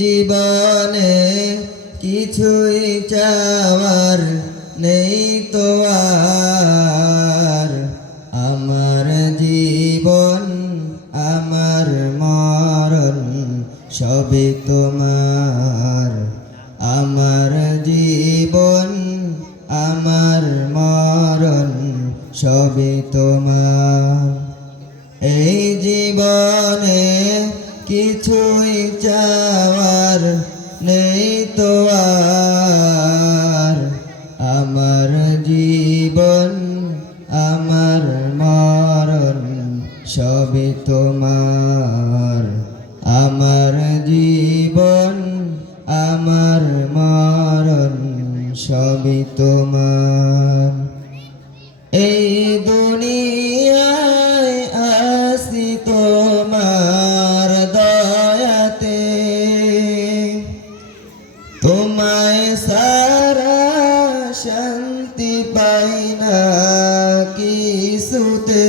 জীবনে কিছুই চাওয়ার নেই তো আর। আমার জীবন আমার মরণ সবই তোমার। আমার জীবন আমার মরণ সবই তোমার। এই জীবনে কিছুই চাওয়ার নেই তো আর। আমার জীবন আমার মরণ সবই তোমার। আমার জীবন আমার মরণ সবই তোমার। এই দুনিয়ায় আসি তোমার দয়াতে, তোমায় সারা শান্তি পাই না কিছুতে।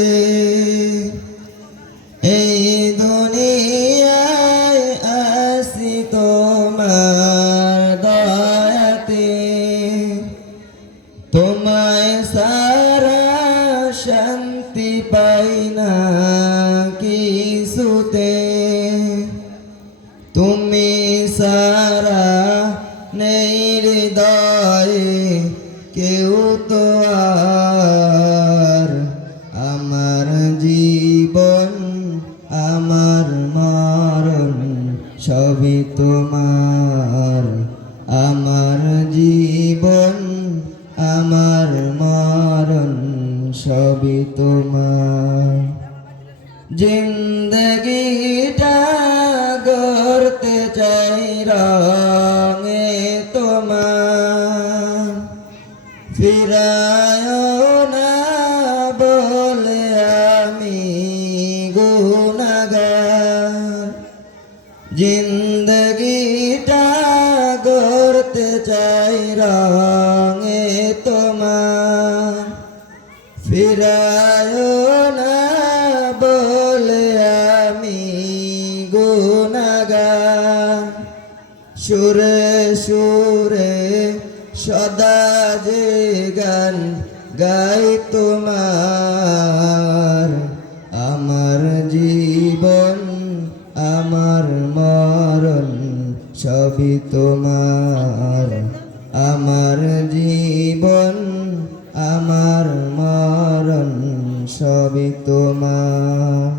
এই দুনিয়ায় আসি তোমার দয়াতে, তোমায় সারা শান্তি পাই না কিছুতে। তুমি সারা নেই হৃদয়ে কেউ তো আর। আমার জীবন আমার মরণ সবই তোমার। আমার জীবন আমার মরণ সবই তোমার। জিন্দগিটা গড়তে চাই রঙে তোমার। ফিরায় না বলে আমি গুনাহগার। জিন্দগিটা গড়তে চাই রঙে তোমার। ফিরায় না বলে আমি গুনাহগার। সুরে সুরে সদা যে গান গাই তোমার। আমার জীবন আমার মরণ সবই তোমার। আমার জীবন আমার মরণ সবই তোমার।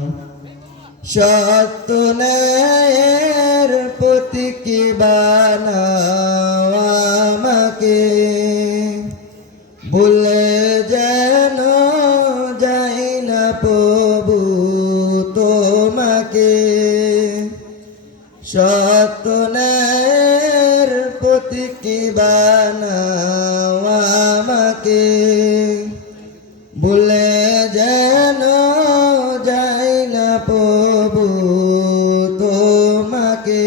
সত্য ন্যায়ের প্রতীক বানাও আমাকে, ভুলে যেন যাই না প্রভু তোমাকে। সত্য ন্যায়ের প্রতীক বানাও আমাকে, ভুলে যেন যাই না প্রভু তোমাকে।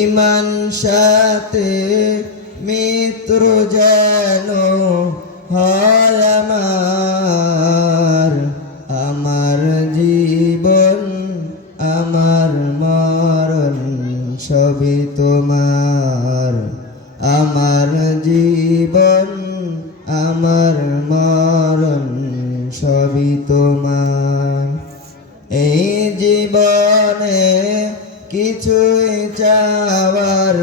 ঈমান সাথে মিত্র যেন হয় আমার। আমার জীবন আমার মরণ সবই তোমার। আমার জীবন আমার মরণ সবই তোমার। এই জীবনে কিছুই চাওয়ার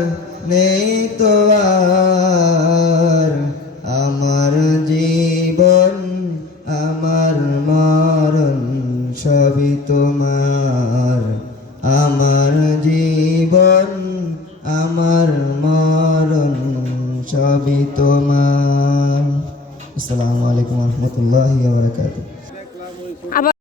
নেই তো আর। আমার জীবন আমার মরণ সবই তোমার। আমার জীবন আমার মরণ সবই তোমার। আসসালামু আলাইকুম ওয়া রাহমাতুল্লাহি ওয়া বারাকাতুহু।